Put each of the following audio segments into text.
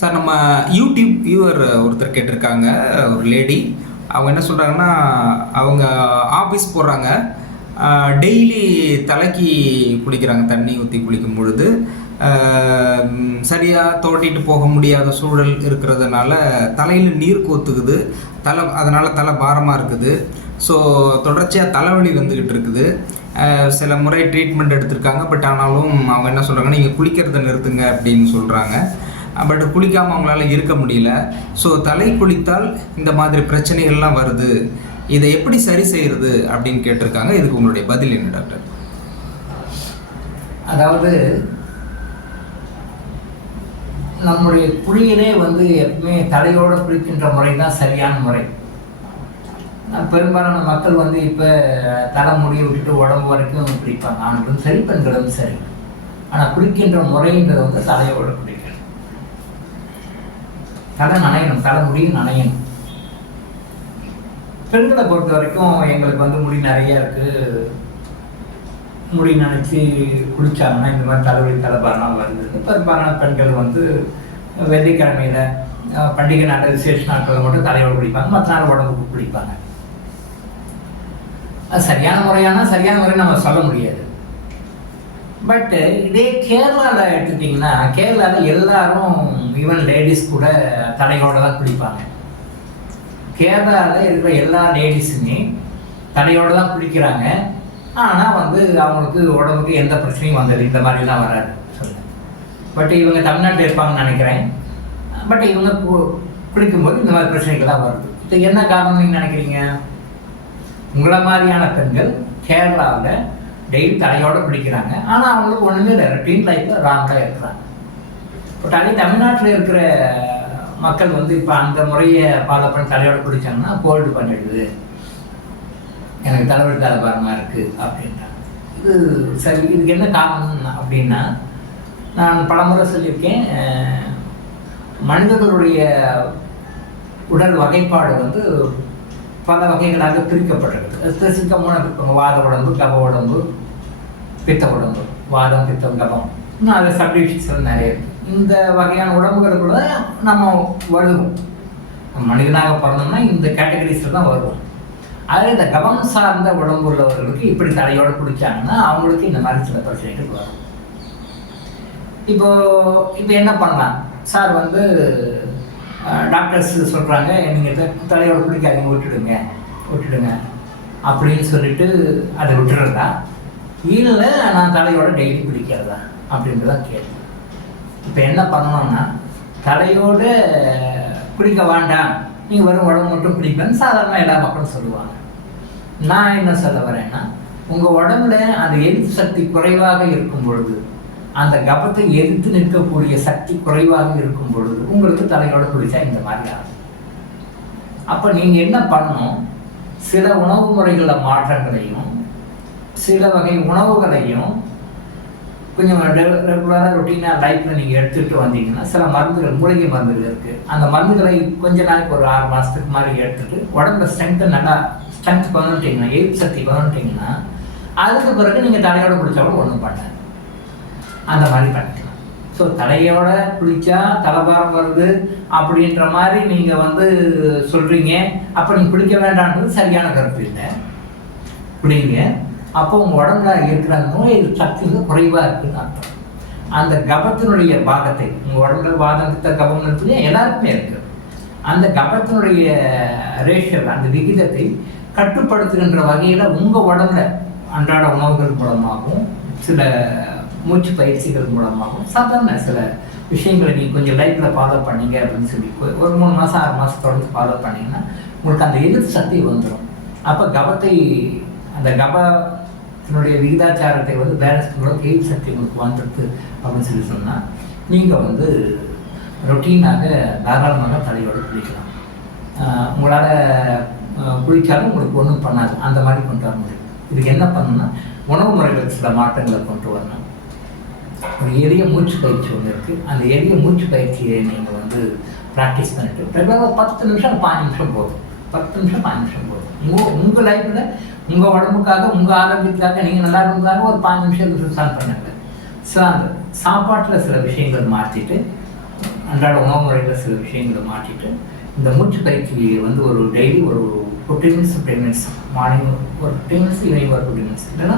Sir, நம்ம YouTube viewer ஒருத்தர் கேட்டிருக்காங்க. ஒரு லேடி. அவங்க என்ன சொல்கிறாங்கன்னா, அவங்க ஆஃபீஸ் போகிறாங்க. டெய்லி தலைக்கு குளிக்கிறாங்க. தண்ணி ஊற்றி குளிக்கும் பொழுது சரியாக தோட்டிட்டு போக முடியாத சூழல் இருக்கிறதுனால தலையில் நீர் கோத்துக்குது. அதனால் தலை பாரமாக இருக்குது. ஸோ தொடர்ச்சியாக தலைவலி வந்துக்கிட்டு இருக்குது. சில முறை ட்ரீட்மெண்ட் எடுத்திருக்காங்க. பட் ஆனாலும் அவங்க என்ன சொல்கிறாங்கன்னா, நீங்கள் குளிக்கிறத நிறுத்துங்க அப்படின்னு சொல்கிறாங்க. பட் குளிக்காமல் அவங்களால இருக்க முடியல. ஸோ தலை குளித்தால் இந்த மாதிரி பிரச்சனைகள்லாம் வருது. இதை எப்படி சரி செய்கிறது அப்படின்னு கேட்டிருக்காங்க. இதுக்கு உங்களுடைய பதில் என்ன டாக்டர்? அதாவது நம்முடைய குளியலே எப்பவுமே தலையோடு குளிக்கின்ற முறை தான் சரியான முறை. பெரும்பாலான மக்கள் இப்போ தலை முடியை விட்டுட்டு உடம்பு வரைக்கும் குளிப்பாங்க. ஆண்களும் சரி, பெண்களும் சரி. ஆனால் குளிக்கின்ற முறைன்றது தலையோடு குளிக்கணும். தலை நனையணும், தலை முடியும் நனையணும். பெண்களை பொறுத்த வரைக்கும் எங்களுக்கு முடி நிறைய இருக்கு. முடி நினைச்சி குளிச்சாங்கன்னா இந்த மாதிரி தலைவலி தலைபாரெலாம் வருது. பெரும்பாலான பெண்கள் வெள்ளிக்கிழமையில பண்டிகை நாட்கள் விசேஷ நாட்கள் மட்டும் தலையோடு குளிப்பாங்க. மற்ற நாள் உடம்புக்கு குளிப்பாங்க. அது சரியான முறை நம்ம சொல்ல முடியாது. பட் இதே கேரளாவில் எடுத்துட்டிங்கன்னா, கேரளாவில் எல்லாரும் ஈவன் லேடிஸ் கூட தலையோடு தான் குளிப்பாங்க. கேரளாவில் இருக்கிற எல்லா லேடிஸுமே தலையோடு தான் குளிக்கிறாங்க. ஆனால் அவங்களுக்கு உடம்புக்கு எந்த பிரச்சனையும் வந்தது இந்த மாதிரிலாம் வராது சொல்லுங்க. பட் இவங்க தமிழ்நாட்டில் இருப்பாங்கன்னு நினைக்கிறேன். பட் இவங்க குளிக்கும்போது இந்த மாதிரி பிரச்சனைகள்லாம் வருது. இப்போ என்ன காரணம் நீங்கள் நினைக்கிறீங்க? உங்களை மாதிரியான பெண்கள் கேரளாவில் டெய்லி தலையோடு குளிக்கிறாங்க. ஆனால் அவங்களுக்கு ஒன்றுமே இல்லை, ரொட்டீன் லைஃப்பில் ராங்காக இருக்கிறாங்க. பட் அதே தமிழ்நாட்டில் இருக்கிற மக்கள் இப்போ அந்த முறையை ஃபாலோ பண்ணி தலையோடு குளிச்சாங்கன்னா கோல்டு பண்ணிடுது, எனக்கு தலைவலி தலைபாரமாக இருக்குது அப்படின்றாங்க. இது சரி. இதுக்கு என்ன காரணம் அப்படின்னா, நான் பலமுறை சொல்லியிருக்கேன், மனிதர்களுடைய உடல் வகைப்பாடு பல வகைகளாக பிரிக்கப்பட்டிருக்கு. ஸ்பெசிஃபிக்காக இருப்பாங்க. வாத உடம்பு, கப உடம்பு, பித்த உடம்பு. வாதம், பித்தம், கபம், இன்னும் அது சப்டிவிஷன்ஸ் நிறைய இருக்குது. இந்த வகையான உடம்புகளுக்குள்ள நம்ம வருவோம். மனிதனாக பிறந்தோம்னா இந்த கேட்டகரிஸில் தான் வருவோம். அதில் இந்த கபம் சார்ந்த உடம்பு உள்ளவர்களுக்கு இப்படி தலையோடு குடித்தாங்கன்னா அவங்களுக்கு இந்த மாதிரி சில பிரச்சனைகள் வரும். இப்போ என்ன பண்ணலாம் சார்? டாக்டர்ஸ் சொல்கிறாங்க, நீங்கள் தலையோடு குளிக்காதீங்க, விட்டுடுங்க அப்படின்னு சொல்லிட்டு அதை விட்டுறதா, இல்லை நான் தலையோட டெய்லி குளிக்கிறதா அப்படின்றதான் கேள்வி. இப்போ என்ன பண்ணணும்னா, தலையோடு குளிக்க வேண்டாம், நீங்கள் வெறும் உடம்பு மட்டும் குளிப்பேன்னு சாதாரண எல்லா மக்களும் சொல்லுவாங்க. நான் என்ன சொல்ல வரேன்னா, உங்கள் உடம்புல அந்த எதிர்ப்பு சக்தி குறைவாக இருக்கும் பொழுது, அந்த கபத்தை எதிர்த்து நிற்கக்கூடிய சக்தி குறைவாக இருக்கும் பொழுது உங்களுக்கு தலையோடு குளிச்சா இந்த மாதிரி ஆகும். அப்போ நீங்கள் என்ன பண்ணணும்? சில உணவு முறைகளில் மாற்றங்களையும் சில வகை உணவுகளையும் கொஞ்சம் ரெகுலராக ரொட்டீனாக லைஃப்பில் நீங்கள் எடுத்துகிட்டு வந்தீங்கன்னா, சில மருந்துகள், மூலிகை மருந்துகள் இருக்குது. அந்த மருந்துகளை கொஞ்ச நாளைக்கு ஒரு 6 மாதத்துக்கு மாதிரி எடுத்துகிட்டு உடம்புல ஸ்ட்ரென்த் கொண்டுட்டிங்கன்னா, எதிர்ப்பு சக்தி கொண்டுட்டிங்கன்னா, அதுக்கு பிறகு நீங்கள் தலையோடு குளித்தாலும் ஒன்றும் பண்ணாது. அந்த மாதிரி பண்ணிக்கலாம். ஸோ தலையோட குளித்தா தலைபாரம் வருது அப்படின்ற மாதிரி நீங்கள் சொல்கிறீங்க. அப்போ நீங்கள் குளிக்க வேண்டான்றது சரியான கருத்து இல்லை. குளிங்க. அப்போ உங்கள் உடம்புல இருக்கிற நோய் சக்தி குறைவாக இருக்குதுன்னு அர்த்தம். அந்த கபத்தினுடைய பாகத்தை, உங்கள் உடம்புல வாதம், பித்த, கபம் இருக்குது, எல்லாருக்குமே இருக்குது. அந்த கபத்தினுடைய ரேஷியோ, அந்த விகிதத்தை கட்டுப்படுத்துகின்ற வகையில் உங்கள் உடம்புல அன்றாட உணவுகள் மூலமாகவும் சில மூச்சு பயிற்சிகள் மூலமாகவும் சாதாரண சில விஷயங்களை நீங்கள் கொஞ்சம் லைஃப்பில் ஃபாலோ பண்ணீங்க அப்படின்னு சொல்லி ஒரு 3 மாதம் 6 மாதம் தொடர்ந்து ஃபாலோ பண்ணிங்கன்னா உங்களுக்கு அந்த எதிர்ப்பு சக்தி வந்துடும். அப்போ அந்த கபத்தினுடைய விகிதாச்சாரத்தை பேலன்ஸ் பண்ணுறதுக்கு எதிர்ப்பு சக்தி உங்களுக்கு வந்துடுது அப்படின்னு சொல்லி சொன்னால் நீங்கள் ரொட்டீனாக தாராளமாக தலையோடு குளிக்கலாம். உங்களால் குளித்தாலும் உங்களுக்கு ஒன்றும் பண்ணாது. அந்த மாதிரி கொண்டு வர முடியும். இதுக்கு என்ன பண்ணணும்னா, உணவு முறைகள் சில மாற்றங்களை கொண்டு வரணும். ஒரு எளிய மூச்சு பயிற்சி ஒன்று இருக்குது. அந்த எளிய மூச்சு பயிற்சியை நீங்கள் ப்ராக்டிஸ் பண்ணிட்டு ரெகுலராக 10 நிமிஷம் 5 நிமிஷம் போதும். 10 நிமிஷம் 5 நிமிஷம் போதும். உங்கள் லைஃப்பில் உங்கள் உடம்புக்காக, உங்கள் ஆரோக்கியத்துக்காக, நீங்கள் நல்லா இருந்தாலும் ஒரு 5 நிமிஷம் ஸ்டார்ட் பண்ணுங்க. ஸோ அந்த சாப்பாட்டில் சில விஷயங்கள் மாற்றிட்டு அன்றாட உணவு முறையில் சில விஷயங்களை மாற்றிட்டு இந்த மூச்சு பயிற்சி வந்து ஒரு டெய்லி ஒரு 15 மினிட்ஸ் 15 மினிட்ஸ் மார்னிங் ஒரு 15 மினிட்ஸ் ஈவினிங் ஒரு 15 மினிட்ஸ் இல்லைன்னா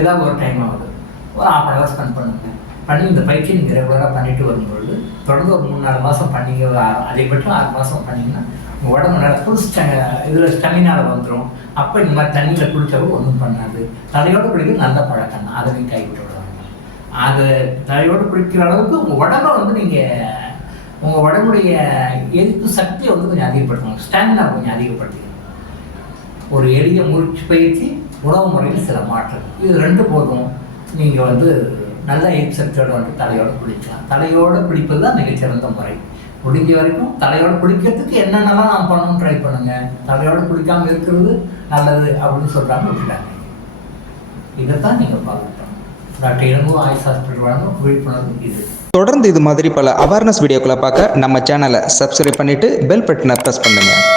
ஏதாவது ஒரு டைம் ஆகுது ஒரு 1/2 hour ஸ்பெண்ட் பண்ணுங்க. பண்ணி இந்த பயிற்சி நீங்கள் ரெகுலராக பண்ணிட்டு வரும்பொழுது தொடர்ந்து ஒரு 3-4 மாதம் பண்ணிங்க, அதிகபட்சம் 6 மாதம் பண்ணிங்கன்னா உங்கள் உடம்பு நல்லா ஃபுல் இதில் ஸ்டெமினாவில் வந்துடும். அப்போ இந்த மாதிரி தண்ணியில் குடித்தாலும் ஒன்றும் பண்ணாது. தலையோடு குடிக்கிறது நல்ல பழக்கம் தான், அதை நீங்கள் கைவிட்டு விடுவாங்க. அது தலையோடு குடிக்கிற அளவுக்கு உங்கள் உடம்பை வந்து நீங்கள் உங்கள் உடம்புடைய எதிர்ப்பு சக்தியை வந்து கொஞ்சம் அதிகப்படுத்தணும், ஸ்டாமினா கொஞ்சம் அதிகப்படுத்திக்கணும். ஒரு எளிய மூச்சு பயிற்சி, உணவு முறையில் சில மாற்றம், இது 2 போதும். நீங்கள் வந்து நல்ல எதிர்ப்பு சக்தியோடு வந்து தலையோடு குளிக்கலாம். தலையோடு குளிப்பது தான் மிகச்சிறந்த முறை. முடிஞ்ச வரைக்கும் தலையோடு குளிக்கிறதுக்கு என்னென்னலாம் நாம் பண்ணணும்னு ட்ரை பண்ணுங்கள். தலையோடு குளிக்காமல் இருக்கிறது நல்லது அப்படின்னு சொல்கிறாங்க, விட்டுட்டாங்க. இதைத்தான் நீங்கள் பார்க்கணும். டாக்டர் இளங்கோ ஆயுஷ் ஹாஸ்பிட்டல் வழங்கும் விழிப்புணர்வு இது. தொடர்ந்து இது மாதிரி பல அவேர்னஸ் வீடியோக்களை பார்க்க நம்ம சேனலை சப்ஸ்கிரைப் பண்ணிவிட்டு பெல் பட்டனை ப்ரெஸ் பண்ணுங்கள்.